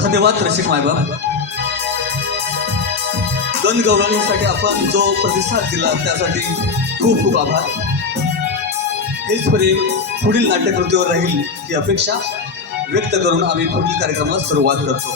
धन्यवाद रसिक मायबाप. गणगौरवणीसाठी आपण जो प्रतिसाद दिला त्यासाठी खूप खूप आभार. हेच प्रेम पुढील नाट्यकृतीवर राहील ही अपेक्षा व्यक्त करून आम्ही पुढील कार्यक्रमाला सुरुवात करतो.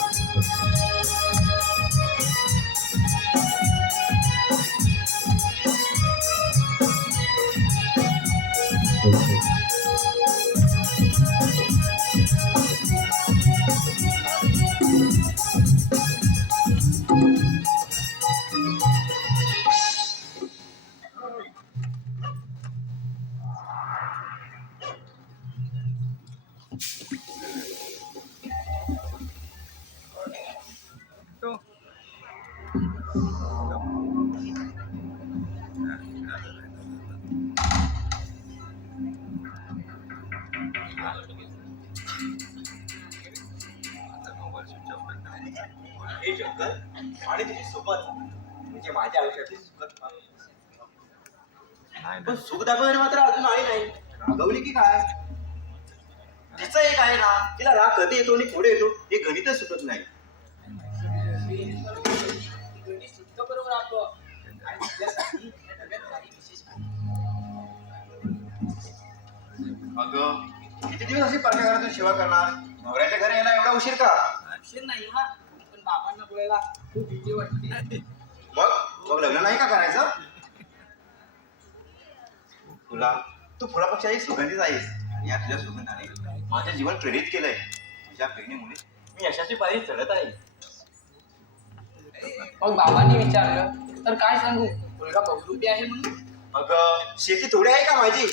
हे शंकर आणि तुझी सोबत म्हणजे माझ्या आयुष्यातली सुखद पण सुख दाखवणारी मात्र अजून आली नाही. रागवली की काय? तिचं एक आहे ना, तिला राग कधी येतो आणि पुढे येतो हे गणितच सुटत नाही. अगं किती दिवस अशी परक्या घरातून सेवा करणार? नवऱ्याच्या घरी यायला एवढा उशीर का? उशीर नाही हा, पण बाबांना बोलायला खूप भीती वाटते. मग मग लग्न नाही का करायचं? तुला तू फुलापेक्षा एक सुगंधीच आहेस आणि या तुझ्या सुगंधाने माझे जीवन प्रेरित केलंय. तुझ्या प्रेरणेमुळे मी यशाची पायरी चढत आहे. मग बाबांनी विचारलं तर काय सांगू, मुलगा बहुरूपी आहे म्हणून. अगं शेती थोडी आहे का माझी?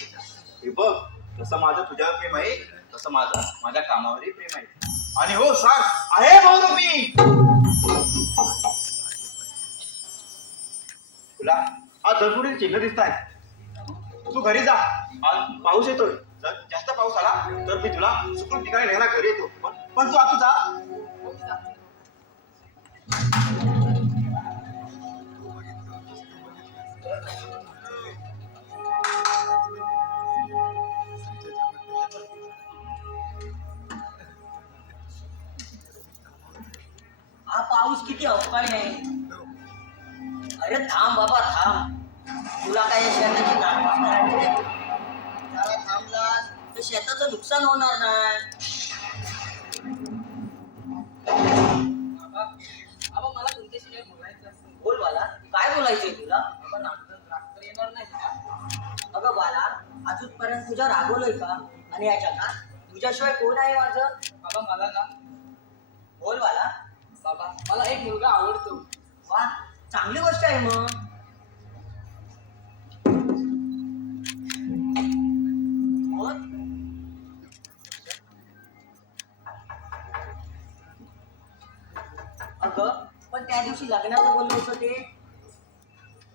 हे बघ, जसं माझं तुझ्यावर प्रेम आहे तसं माझं माझ्या कामावरही प्रेम आहे. आणि हो सांग, आहे बहुरूपी. तुला आज धडपडीचे चिन्ह दिसत आहे. तू घरी जा, आज पाऊस येतोय. जर जास्त पाऊस आला तर मी तुला सुखरूप ठिकाणी न्यायला घरी येतो. पण तू आता जा. हा पाऊस किती अवकाळी आहे. अरे थांब बाबा थांब, तुला काय शेताची काढणीच करायची आहे? जरा थांबलास तर शेताचं नुकसान होणार नाही. बाबा मला तुमच्याशी काही बोलायचं असतं. बोल बाला, काय बोलायचंय तुला? बाबा नागतर येणार नाही का? अगं बाला, अजूनपर्यंत तुझ्या रागवलोय का? आणि या जगात तुझ्याशिवाय कोण आहे माझं? बाबा मला ना, बोल बाला. बाबा मला एक मुलगा आवडतो. वा, चांगली गोष्ट आहे मग. बोल. अगं पण त्या दिवशी लग्नाचं बोललो होतं ते,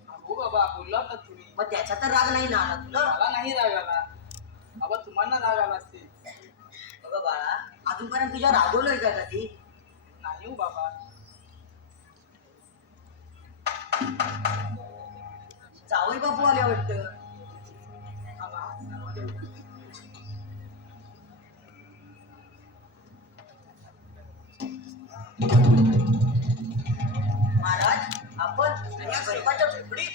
हो बाबा बोलला होता तुम्ही. मग त्याचा तर राग नाही ना आला तुला? मला नाही राग आला बाबा, तुम्हाला राग आला असेल. अगं बाळा, अजूनपर्यंत तुझ्या रागवलोय का कधी? नाही हो बाबा. जावई बापू आले वाटतं. महाराज, आपण या गरीबाच्या झोपडीत.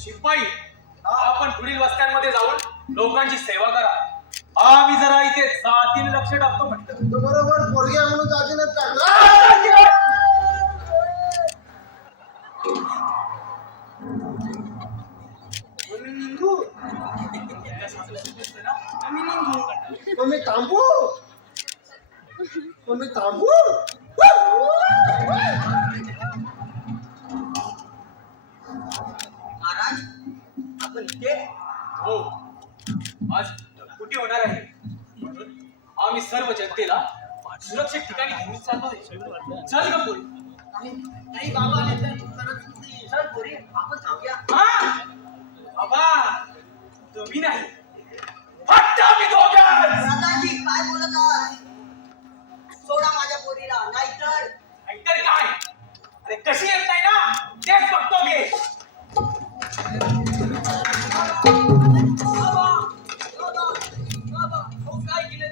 शिपाई, आपण पुढील वस्त्यांमध्ये जाऊन लोकांची सेवा करा. आम्ही जरा इथे जातीने लक्ष टाकतो म्हटलं. तो बरोबर पोरग्या म्हणून जातीनं टाकला. मी थांबू. महाराज, आपण इथे. हो, आज कुठे होणार आहे म्हणून आम्ही सर्व जनतेला सुरक्षित ठिकाणी घेऊन चाललोय. चल ग पोरी. नाही बाबा आले तर खरंच तुम्ही चल पोरी, आपण थांबूया. हा? बाबा तुम्ही नाही, फक्त आम्ही दोघं. दादाजी काय बोलत आहात? सोडा माझ्या पोरीला, नाहीतर. नाहीतर काय? अरे कशी येत नाही ना, तेच बघतो मी. बाबा, बाबा, बाबा, हो काय केलं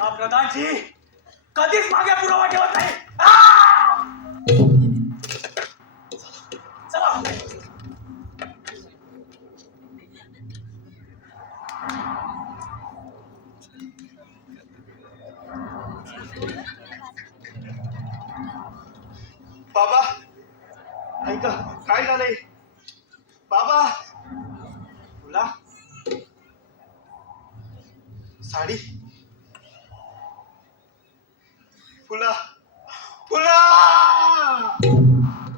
हा प्रधानजी कधीच मागे पुरावा ठेवत नाही. चला बाबा ऐका काय झालंय बाबा तुला साडी फुला फुला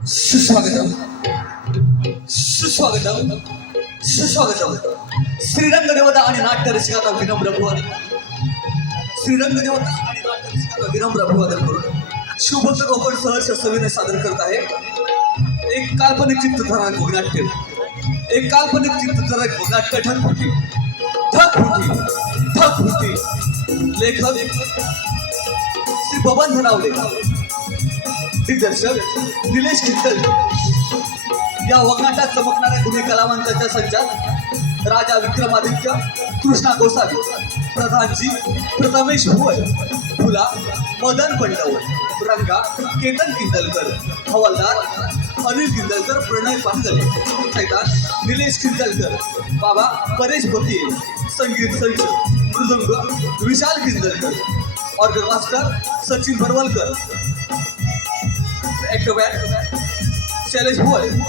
सुस्वागतम सुस्वागतम सुस्वागतम श्रीरंग देवता आणि नाट्य रसिकाचा विनम्र अभिवादन. श्रीरंग देवता आणि नाट्य रसिकाचा विनम्र अभिवादन करून शिवभक्त गोपाळ सहर्ष सविनय सादर करत आहे एक काल्पनिक चित्रधारण भोगनाट्य. एक काल्पनिक चित्रधारण भोगनाट्य ढगफुटी ढगफुटी ढगफुटी. लेखक श्री बबन धनावले, दिग्दर्शक निलेश खित्तर. या वगनाटात चमकणाऱ्या गुन्हे कलावंतांच्या संचात राजा विक्रमादित्य, कृष्णा गोसावी, प्रधानजी प्रथमेश भुवन, फुला मदन पंडव, रंगा केतन किंदलकर, हवालदार अनिल किंदलकर, प्रणय पानगले, सैतान निलेश किंदलकर, बाबा परेश भोतीये, संगीत संच मृदंग विशाल किंदलकर, ऑर्गन मास्टर सचिन भरवलकर, ॲक्टोबॅट शैलेश भुवन,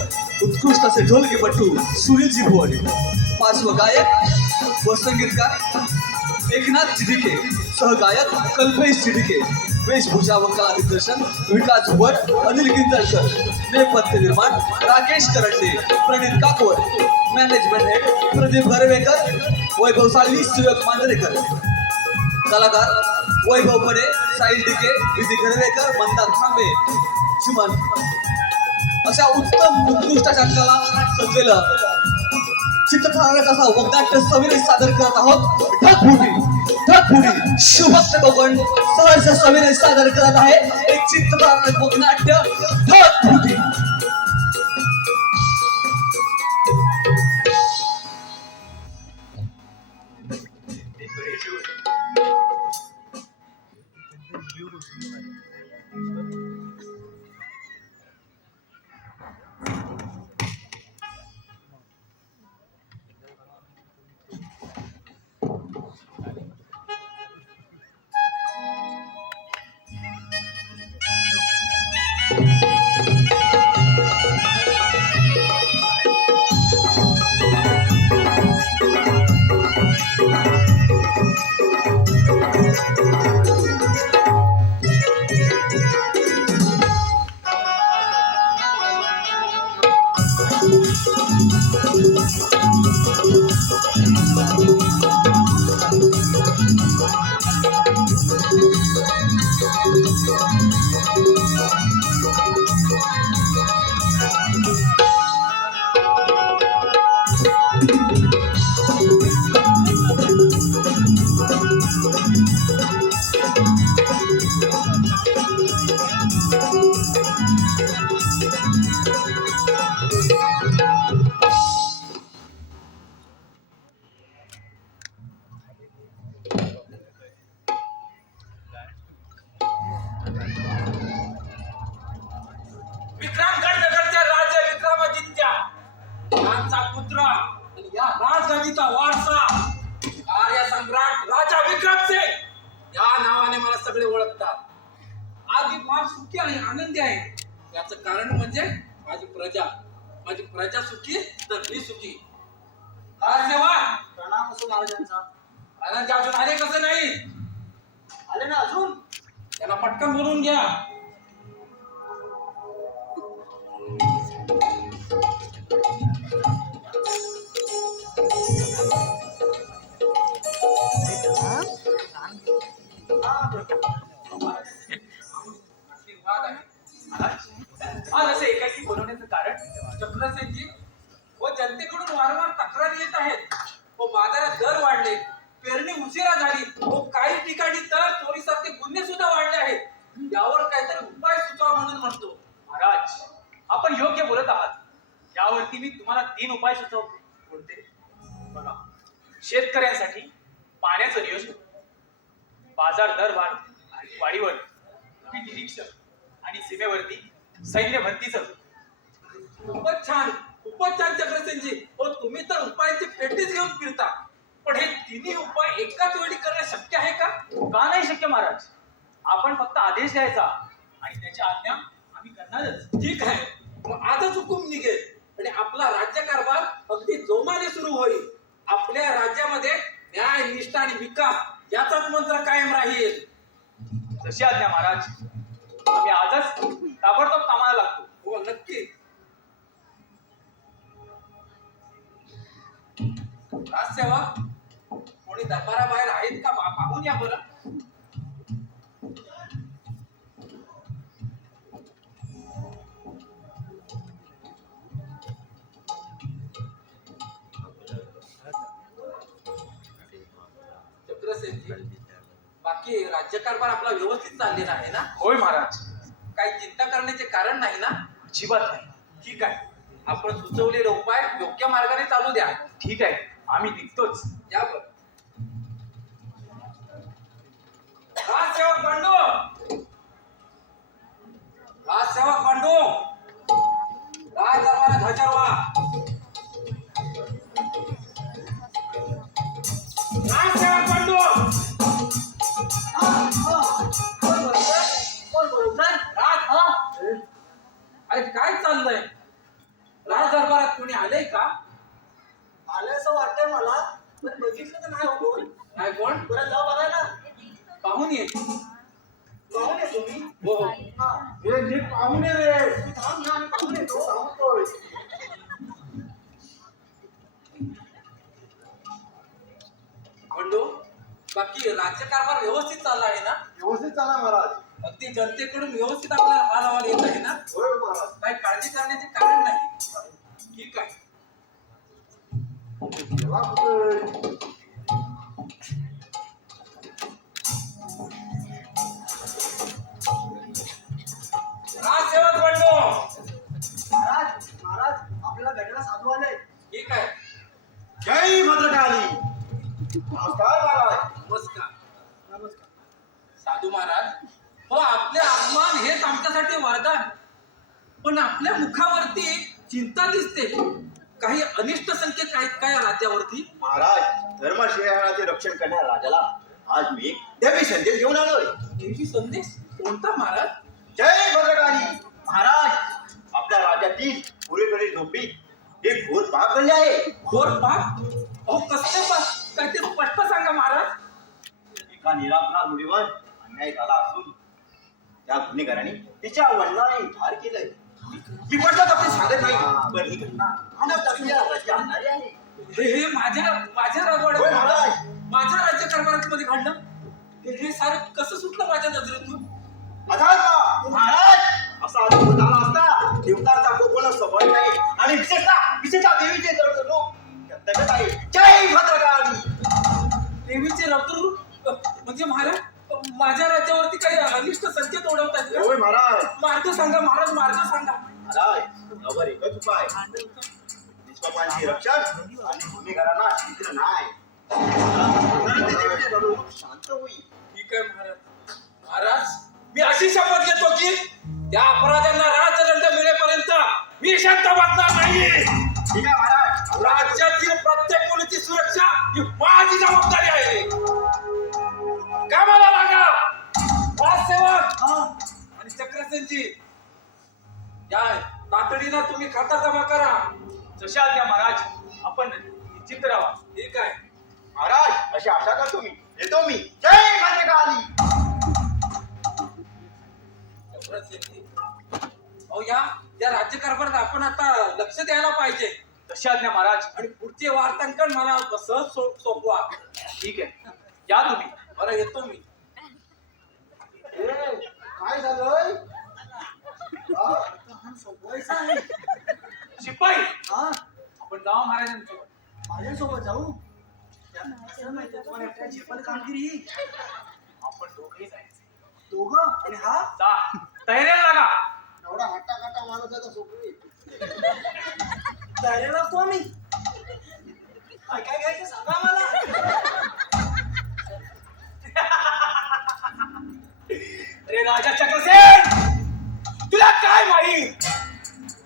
उत्कृष्ट असे ढोलकीपट्टू सुनीलजी भुवन, पार्श्वगायक व संगीतकार एकनाथ चिडिके, सहगायक कल्पेश चिडिके, वेशभूषा व कला दिग्दर्शन विकास भुवन, अनिल किंजळकर, नेपथ्य निर्माण राकेश करंडे, प्रणित काकवर, मॅनेजमेंट हेड प्रदीप घरवेकर, वैभव साळवी, सुयोग मांजरेकर, कलाकार वैभव पडे, साहिल डिके, विधी घरवेकर, मंदार थांबे, चिमन अशा उत्तम उत्कृष्ट अशा कला सजलेलं चित्रधारक असा वगनाट्य सविनय सादर करत आहोत. ढगफुटी शिवभक्त गोगण सहर्ष सविनय सादर करत आहे एक चित्रधारक वगनाट्य ढगफुटी. विक्रमगडनगरचे राजे विक्रमादित्य यांचा पुत्र आणि या राजगादीचा वारसा आर्य सम्राट राजा विक्रमसिंग या नावाने मला सगळे ओळखतात. आज मी फार सुखी आणि आनंदी आहे. याचं कारण म्हणजे माझी प्रजा सुखी तर मी सुखी. काय सेवा प्रणाम असो महाराजांचा. आनंद अजून आले कसं नाही आले ना अजून? त्याला पटकन बोलून घ्या. आशीर्वाद आहे. आज असे एकाकी बोलवण्याचं कारण चक्रसेनजी व जनतेकडून वारंवार त्यावरती मी तुम्हाला 3 उपाय सुचवतो. कोणते? बघा, शेतकऱ्यांसाठी पाण्याचं नियोजन, बाजार दर वाढीवर निरीक्षण आणि सीमेवरती सैन्य भरतीचं. खूपच छान, खूपच छान चक्रसेनजी. हो, तुम्ही तर उपायाची पेटीच घेऊन फिरता. पण हे तिन्ही उपाय एकाच वेळी करणं शक्य आहे का? का नाही शक्य महाराज? आपण फक्त आदेश द्यायचा आणि त्याची आज्ञा आम्ही करणारच. ठीक आहे, मग आजच हुकूम निघेल आणि आपला राज्यकारभार अगदी जोमाने सुरू होईल. आपल्या राज्यामध्ये न्याय, निष्ठा आणि विकास याचाच मंत्र कायम राहील. जशी आज्ञा महाराज. आम्ही आजच ताबडतोब कामाला लागतो. हो, नक्की. राजसेवक, कोणी दरबाराबाहेर आहेत का? पाहून या बरं. चक्रसेनजी, बाकी राज्यकारभार आपला व्यवस्थित चाललेला आहे ना? होय महाराज. काही चिंता करण्याचे कारण नाही ना? अजिबात नाही. ठीक आहे, आपण सुचवलेले उपाय योग्य मार्गाने चालू द्या. ठीक आहे, आम्ही निघतोच. या बरं. राजसेवक पांडू, राजसेवक पांडू, राज दरबारात हजर व्हा. राजसेवक पांडू, कोण बोलतोय? राज. अरे काय चाललंय? राज दरबारात कोणी आलंय का? आलं असं वाटतंय मला, पण बघितलं तर नाही हो कोण. नाही कोण? परत जाऊ बघायला. पाहून ये. पाहून येतो मी. हो हो. हा. हे नीट पाहुणे रे. तू थांब ना, मी पाहून येतो. सांगतोय. बंडू, बाकी राज्यकारभार व्यवस्थित चालला आहे ना? व्यवस्थित चाला महाराज. अगदी जनतेकडून व्यवस्थित आपल्याला हाल हवाल येत आहे ना? होय महाराज. काही काळजी करण्याचे कारण नाही. ठीक आहे. तेव्हा कुठे? राजसेवक बंडू, महाराज, महाराज, आपल्याला भेटायला साधू आले. ठीक आहे. जय भद्रकाली. नमस्कार महाराज. नमस्कार. नमस्कार. साधू महाराज, हो, आपले आगमन हेच आमच्यासाठी वरदान. पण आपल्या मुखावरती चिंता दिसते. काही अनिष्ट संकेत आहेत का या राज्यावरती? महाराज, धर्मशिराचे रक्षण करणाऱ्या राजाला आज मी देवी संदेश घेऊन आलोय. देवी संदेश? कोणता महाराज? जय भद्रकाली. महाराज, आपल्या राज्यातील पूर्वेकडील झोपडीत एक घोर पाप घडले आहे. घोर पाप? अहो, कसले पाप? काय ते स्पष्ट सांगा महाराज. एका निरापराध मुलीवर अन्याय झाला असून त्या गुन्हेगाराने तिच्या वडिलांनी ठार केलंय. मी पटलं तर ते सांगत नाही, पण ही घटना मानव जातीला राज्य आणणारी आहे. हे माझ्या होय राजवाड्यात, महाराज. माझ्या राज्यकारभारामध्ये घडलं. हे सारं कसं सुटलं माझ्या नजरेतून? आधार का महाराज, असा अनुभव झाला असता देवतांचा कोणच स्वभाव नाही आणि विशेषतः देवीचे लोक त्याच्यात आहे. जय भद्रकाली. देवीचे रौद्ररूप म्हणजे महाराज, माझ्या राज्यावरती काही अनिष्ट संकेत ओढवतात का? होय महाराज. मार्ग सांगा महाराज, मार्ग सांगा. महाराज, यावर एकच उपाय, निष्पापांचे रक्षण आणि गुन्हेगारांना शिक्षा नाही. तरच ते देवीचे स्वरूप शांत होईल. ठीक आहे महाराज. महाराज, मी अशी शपथ घेतो की त्या अपराध्यांना राजदंड मिळेपर्यंत मी शांत बसणार नाही. ठीक आहे महाराज. राज्यातील प्रत्येक मुलीची सुरक्षा ही माझी जबाबदारी आहे. कामाला लागा. राजसेवक आणि चक्रसेनजी, या तातडीनं तुम्ही खाता जमा करा. जशी आज्ञा महाराज. आपण निश्चिंत राहा. ठीक आहे. महाराज, अशी आशा करतो मी. येतो मी. जय भद्रकाली. चक्रसेनजी, अहो, या राज्यकारभारात आपण आता लक्ष द्यायला पाहिजे. जशी आज्ञा महाराज. आणि पुढचे वार्तांकन मला सहज सोपवा. ठीक आहे, या तुम्ही. बरं, येतो मी. काय झालंय? सोपवायचं आहे. शिपाई, हा, आपण जावा महाराजांसोबत. माझ्यासोबत जाऊ. असं माहिती आहे, तुम्हाला एकट्या झेपायला कामगिरी. आपण दोघेही जायचे. दोघं आणि हा जा, तयारीला लागा. एवढा हट्टा कट्टा माणूस आहे का सोपवी? डायरेला कोणी काय काय घ्यायचं सांगा मला. अरे राजा चक्रसेन, तुला काय माहित?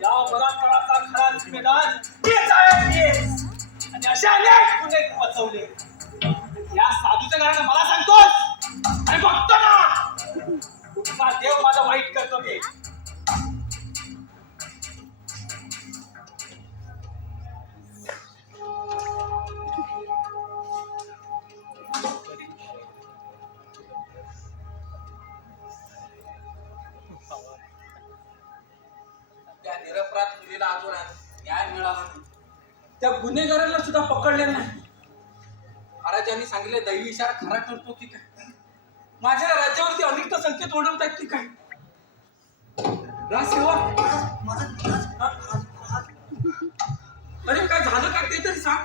या बलात्काराचा खरा जिम्मेदार मीच आहे, मीच. आणि अशा अनेक गुन्हे पचवले. या साधूच्या घरानं मला सांगतोस आणि बघतो ना तुमचा देव माझं वाईट करतो ते. त्या निरपराध मुलीला अजून न्याय मिळाला नाही. त्या गुन्हेगाराला सुद्धा पकडले नाही. महाराजांनी सांगितले दैवी इशारा खरा करतो की काय? माझ्या राज्यावरती अनेक संकेत ओढवतात की काय? राजसेवा, अरे काय झालं काय ते तरी सांग.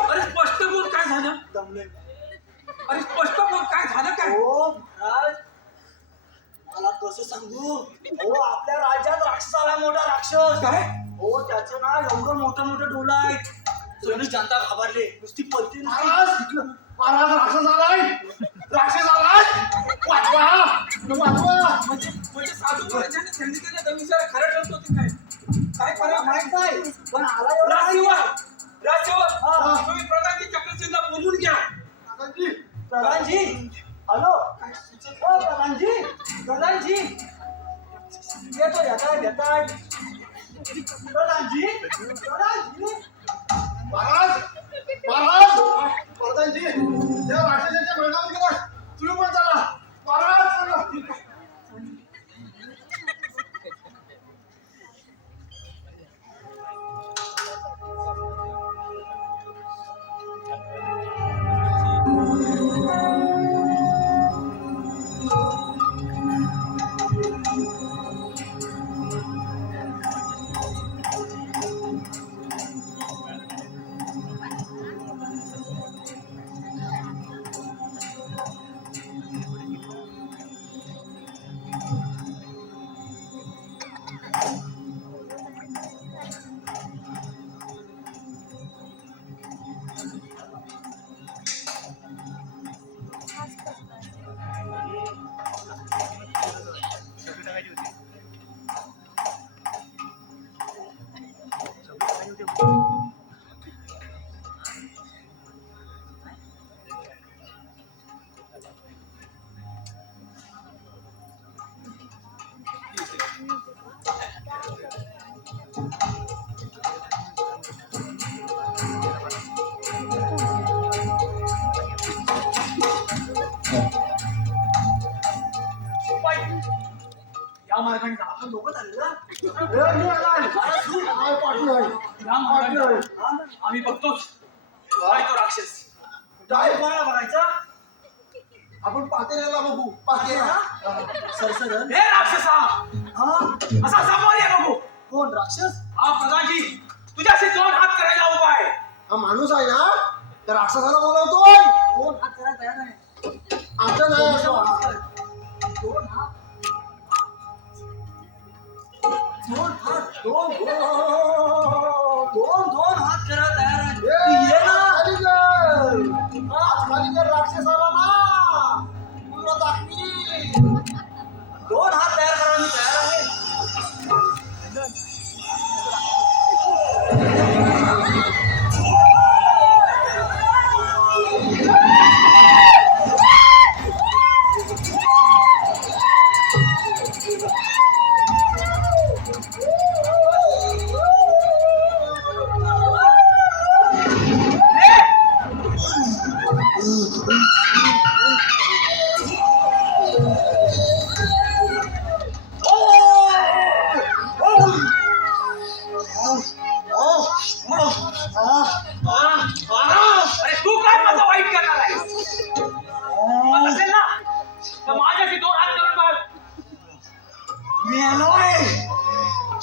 अरे स्पष्ट बोल, काय झालं? अरे स्पष्ट बोल, काय झालं काय? हो महाराज, मला कसं सांगू. हो आपल्या राज्यात राक्षस आला, मोठा राक्षस. काय? हो त्याचं ना एवढं मोठं डोला आहे. सगळी जनता घाबरली, नुसती पलटी. महाराज राक्षस आलाय, राक्षस आलाय, वाचवा वाचवा. म्हणजे साधू महाराजांनी सांगितलेलं दैवी इशारा खरा ठरतो की काय? काय खरं माहित नाही पण आला एवढा राजसेवा, माहिती. राजसेवा, तुम्ही प्रधानजी चक्रसेनला बोलून घ्या. प्रधानजी, हॅलो. हो प्रधानजी, प्रधानजी येतो, येतात. प्रधानजी, प्रधानजी. महाराज प्रधानजी त्या राक्षसाच्या मैदानात गेला, तुम्ही पण चला. महाराज या मार्गाने जा. आपण दोघं चालले ना. या मार्गाने जा. आम्ही बघतोच काय तो राक्षस. काय कोणाला बघायचा. आपण पातेल्याला बघू. पातेला सरसरण. हे राक्षसा, हा असा समोर ये बघू. कोण राक्षस. हा प्रधानजी तुझ्याशी 2 हात करायला उभा आहे. हा माणूस आहे ना, त्या राक्षसाला बोलवतोय. कोण हात करायला तयार नाही. आमचं नाही असं. दोन हात दोन हात करायला तयार आहे. तू ये ना. खाली कर राक्षसाला ना, तुला दाखवी. 2 हात तयार करायला मी तयार आहे. अरे तू काय माझं वाईट करणार आहे? मग असेल ना तर माझ्याशी 2 हात करून बघ. मी आलोय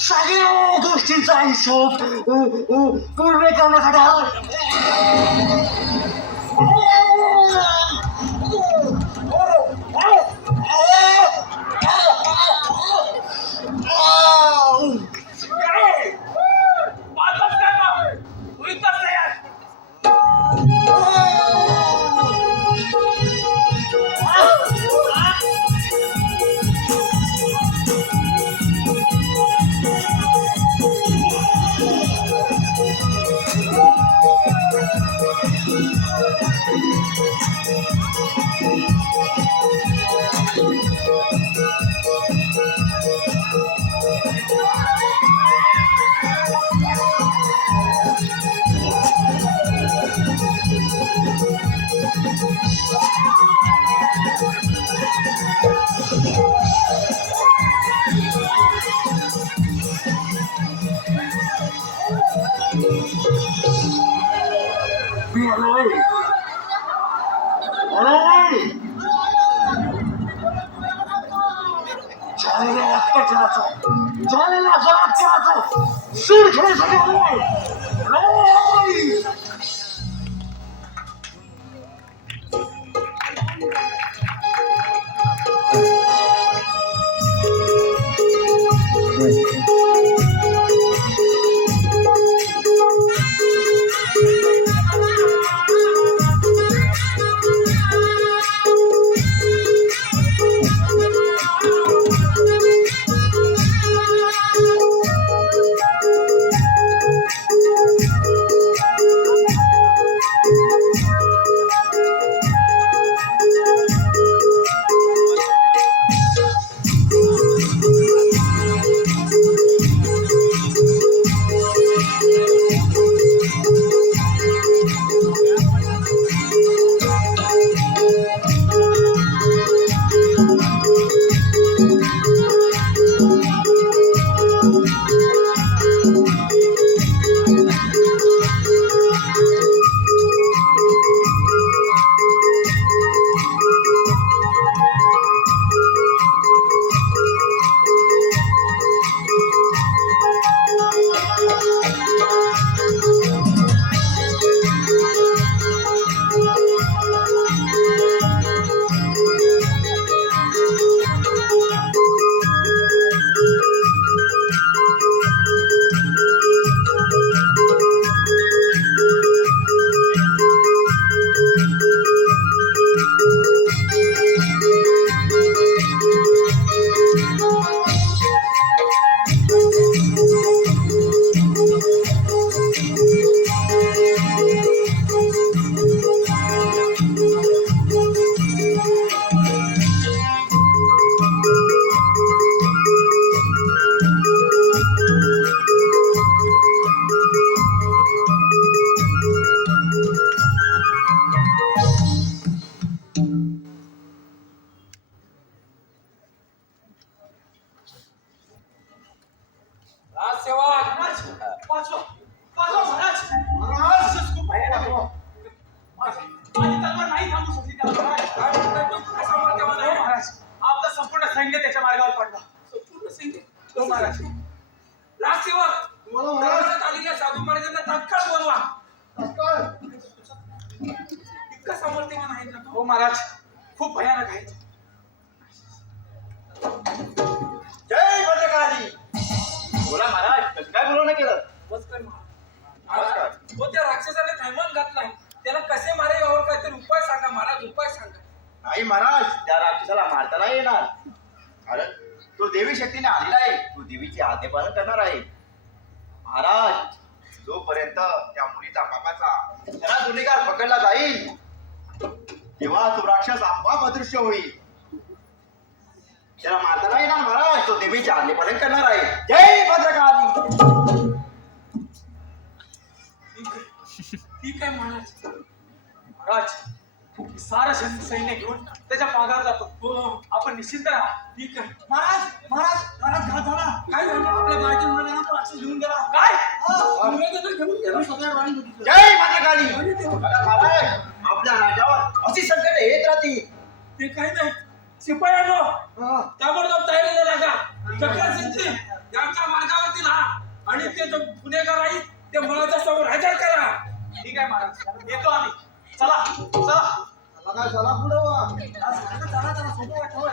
सगळ्या गोष्टींचा हिशोब पूर्ण करण्यासाठी आलोय. झालेल्या अत्याचाराचा झालेल्या जलात्याचा सूर घेण्यासाठी आलोय. लढाई! राजसेवक वाचवा वाचवा महाराज. महाराज खूप भयानक आहे. माझी तलवार नाही थांबू शकली त्या महाराज. हो महाराज, आपलं संपूर्ण सैन्य त्याच्या मार्गावर पाठवा. हो महाराज. राजसेवक तुम्हाला महाराज दरवाजात आलेल्या साधू महाराजांना तात्काळ बोलवा. तात्काळ इतकं सामर्थ्य का नाही का? हो महाराज, खूप भयानक आहे. जय भद्रकाली. बोला महाराज, कसं काय बोलवणं केलं? नमस्कार महाराज. तो त्या राक्षसाने थैमान घातलाय, त्याला कसे मारे यावर काहीतरी उपाय सांगा महाराज, उपाय सांगा. नाही महाराज, त्या राक्षसाला मारता नाही येणार. कारण तो देवी शक्तीने आलेला आहे. तो देवीचे आज्ञापालन करणार आहे. महाराज, जोपर्यंत त्या मुलीचा बापाचा खरा गुन्हेगार पकडला जाईल तेव्हा तो राक्षस आपोआप अदृश्य होईल. त्याला मारता नाही येणार महाराज. तो देवीचे आज्ञापालन करणार आहे. जय भद्रकाली. ठीक आहे महाराज. महाराज, सारं सैन्य घेऊन त्याच्या मागावर जातो. हो, आपण निश्चिंत राहा. ठीक आहे. महाराज महाराज महाराज घात झाला. काय झालं? आपल्या बाळाच्या मुलाला तो राक्षस घेऊन गेला. काय मुलाचं घेऊन गेला? जय भद्रकाली. बघा महाराज, आपल्या राजावर अशी संकट येत राहतील. ते काही नाही. शिपायांनो, ताबडतोब तयारीला लागा. चक्रसिंगजी यांच्या मार्गावरती राहा आणि ते जो गुन्हेगार आहेत ते मुलाच्या समोर हजर करा. ठीक आहे महाराज, येतो आम्ही. चला चला. काय झाला पुढे वा चला चला सोबत ठेवा.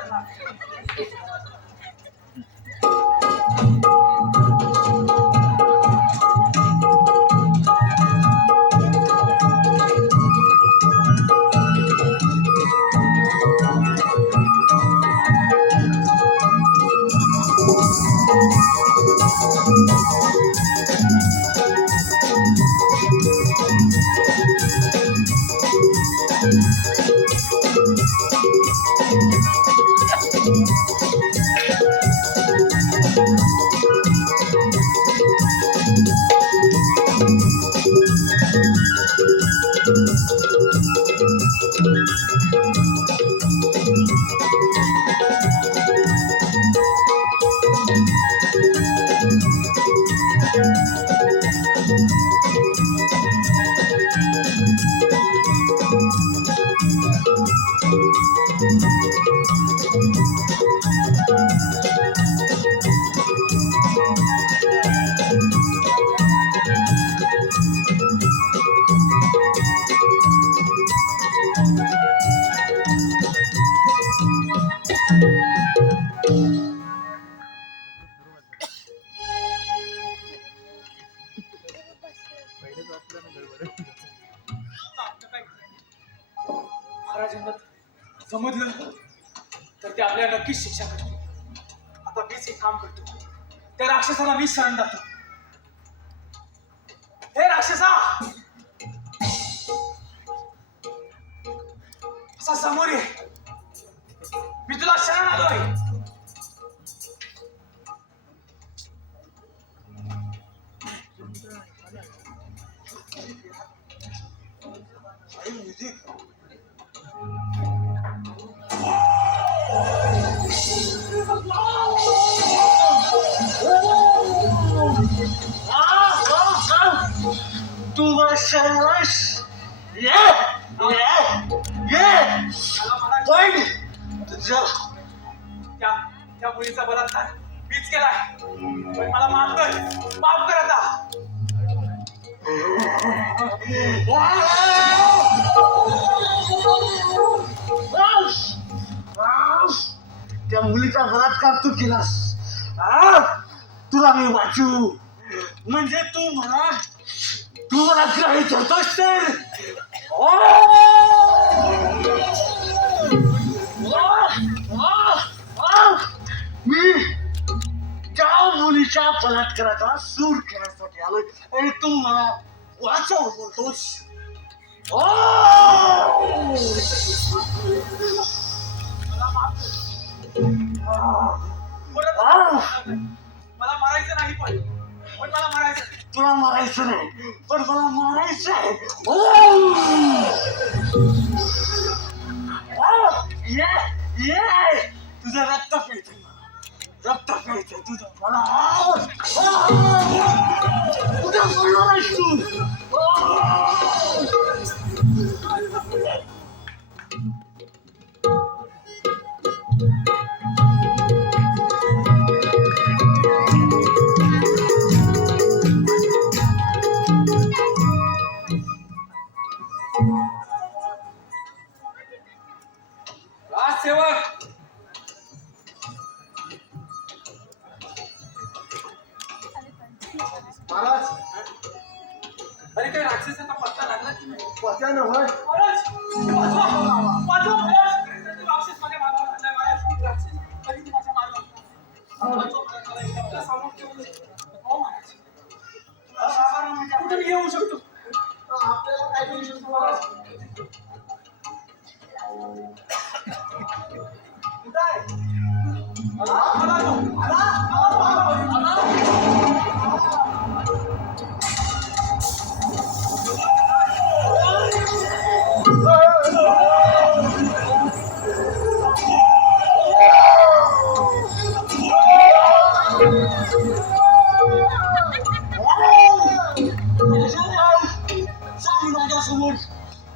शिक्षा करतो. आता मीच एक काम करतो. त्या राक्षसाला मीच शरण जातो. हे राक्षसा, असा समोर ये. मी तुला शरण आलोय. तू शर्वश ये पण तुझं त्या मुलीचा बलात्कार मीच केलाय. पण मला माफ कर आता. त्या मुलीचा बलात्कार तू केलास. तुला मी वाचू म्हणजे तू मला ग्रहित धरतोस तर मी त्या मुलीच्या बलात्काराचा सूर खेळण्यासाठी आलोय आणि तू मला वाचव बोलतोस. मला मारायचं नाही पण मला मारायचं. तुला मारायचं नाही पण मला मारायचं आहे. तुझं रक्त पिळतंय तुझं मला उद्या बोलणार आहेस तू. राजसेवक, महाराज अरे काय राक्षसाचा पत्ता लागला की नाही? पत्या नव्हे महाराज, वाचवा, वाचवा महाराज. राक्षस माझ्या मागावर आलाय महाराज. राक्षस कधी माझ्या मागावर आलाय. वाचवा महाराज, मला एकदा सामोर ठेवून दे. हो महाराज. कुठे येऊ शकतो? आपल्याला काय करू शकतो महाराज. माझ्यासमोर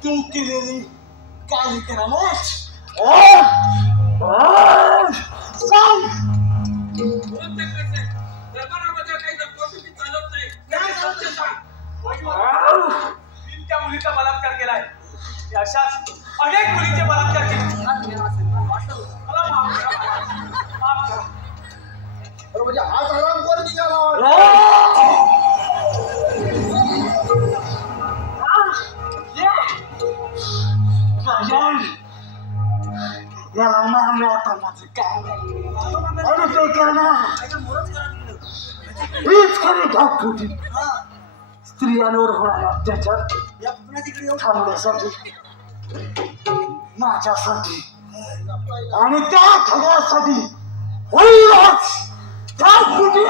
तू केलेली काय करावंस. दरबारामध्ये काही दखलंसुद्धा चालत नाही. काय सत्य सांग. मी त्या मुलीचा बलात्कार केलाय. अशाच अनेक मुलींचे बलात्कार केले. मला माफ करा महाराज. माफ करा. म्हणजे हाच आराम कोण निघाला. याला मारलं आता माझं काम आणि ते करणार हीच खरी ढाकपुटी. स्त्रियांवर होणारा अत्याचार थांबण्यासाठी माझ्यासाठी आणि त्या ठगासाठी होईलच ढाकपुटी.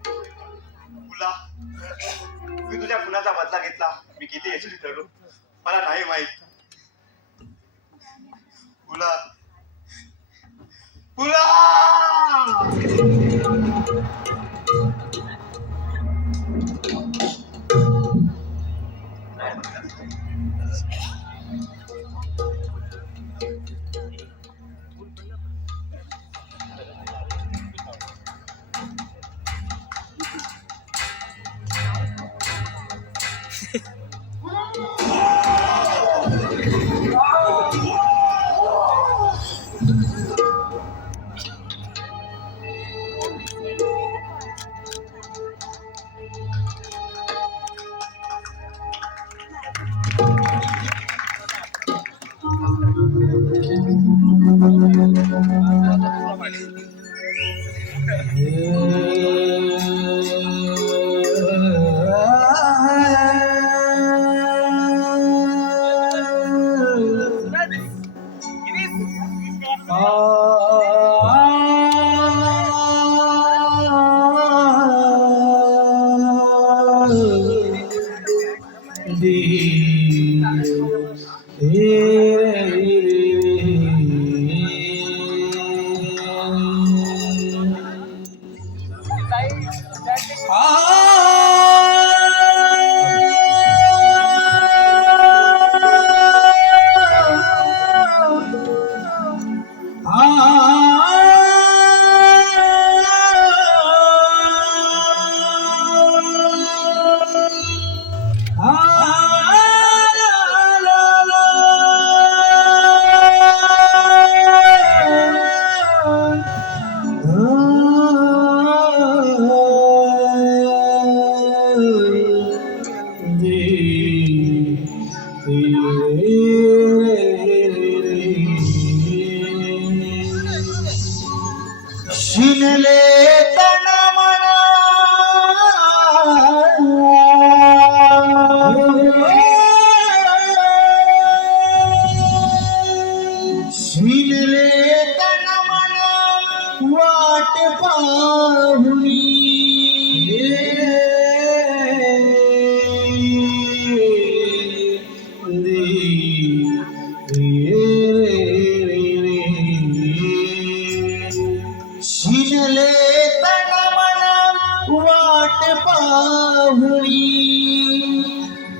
तुला मी तुझ्या गुणाचा बदला घेतला. मी किती यशस्वी ठरलो मला नाही माहित. तुला तुला शिनले तन मना शिनले तन मना वाट पाहुनी शिनले तन मना वाट पाहुनी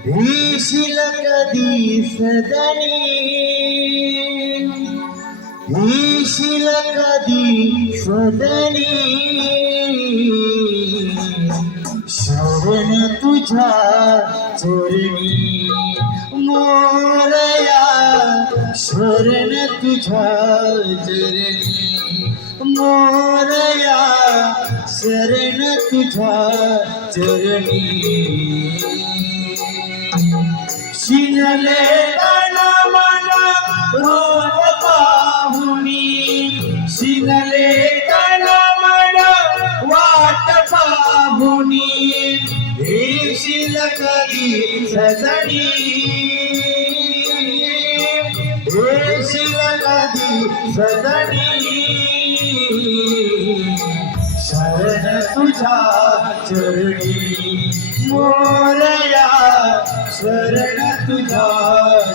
येशील कधी सदनी येशील कधी सदनी शरण तुझ्या चरणी मोरया शरण तुझ्या चरणी मोरया शरण तुझ्या चरणी शिनले तन मना रोज पाहुनी शिनले तन मना वाट पाहुनी येशील कधी सदनी येशील कधी सदनी शरण तुझ्या चरणी मोरया शरण तुझ्या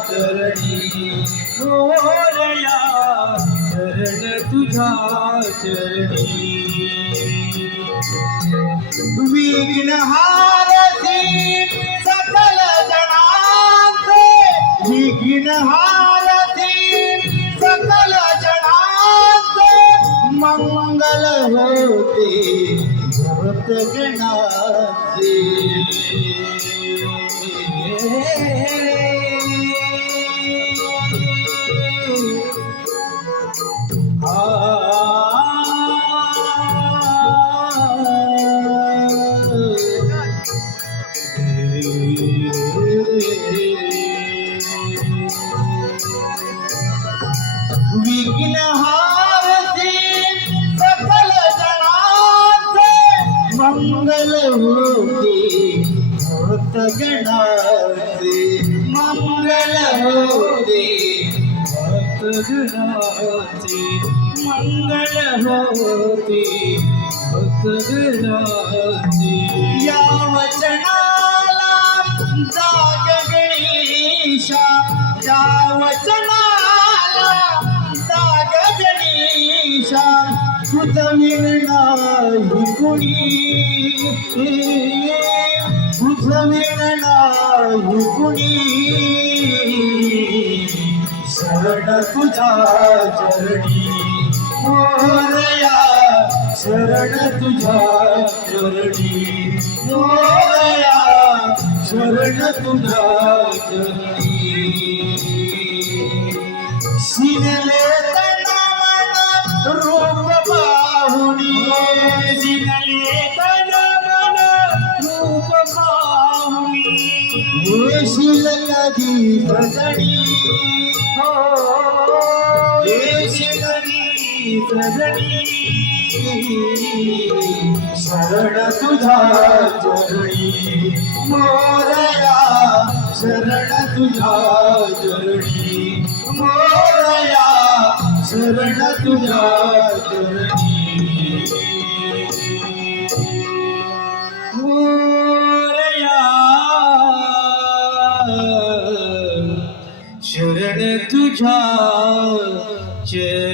चरणी मोरया शरण तुझ्या चरणी विघ्नहारती सकल जनांचे विघ्नहारती सकल जनांचे मंगल होते भक्त गणाचे विघ्नहारती सकल जनांचे मंगल होते भक्त गणाचे मंगल होते भक्त गणाचे मंगल होते भक्त गणाचे या वचनाला जाग गणेशा या वचनाला जाग गणेशा तुझविण नाही कुणी तुझविण नाही कुणी शरण तुझ्या चरणी मोरया शरण तुझ्या चरणी मोरया शरण तुझ्या चरणी शिनले तन मन रूप पाहुणी शिनले तन मन रूप पाहुणी येशील कधी सजणी हो येशील कधी सजणी शरण तुझ्या चरणी मोरया शरण तुझ्या चरणी मोरया शरण तुझ्या चरणी मोरया शरण तुझ्या चरणी